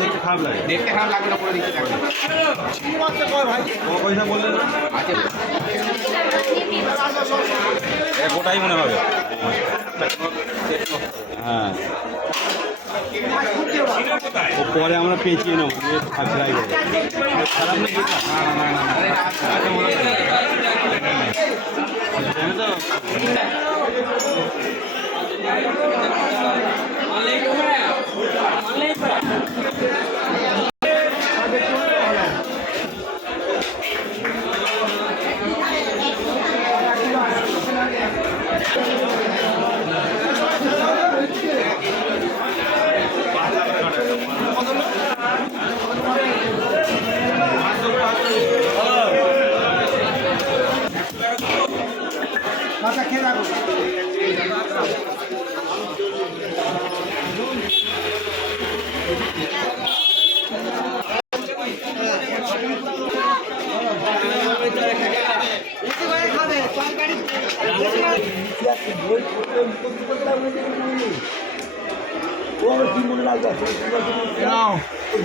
দেখতে খারাপ লাগে, দেখতে খারাপ লাগবে না, করে দিতে থাকবে। পয়সা বললেন গোটাই মনে হবে। হ্যাঁ, পরে আমরা পেঁচিয়ে নেবো, খারাপ তো।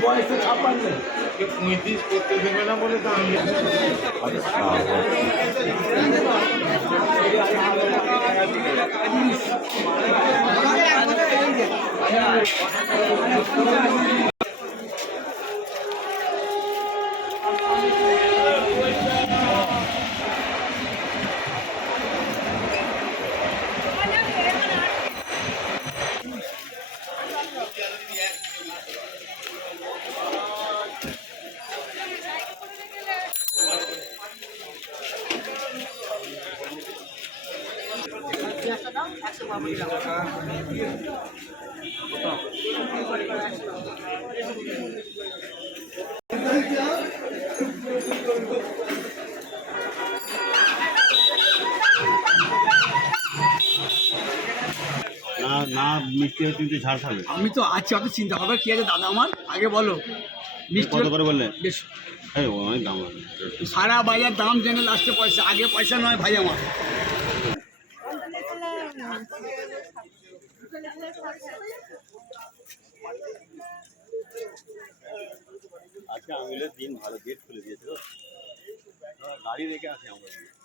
বয়সে 56 35 করতে দেবে না বলে তো আমি না মিষ্টি হচ্ছে কিন্তু ঝাড় খাবে। আমি তো আছি, অত চিন্তা ভাবনা কি আছে দাদা আমার, আগে বলো মিষ্টি কত করে বললে? বেশ অনেক দাম আছে, সারা বাজার দাম জেনে লাস্টে পয়সা, আগে পয়সা নয় ভাই আমার। আজকে আমিলের দিন ভালো, গেট খুলে দিয়েছে, গাড়ি রেখে আসি আমরা।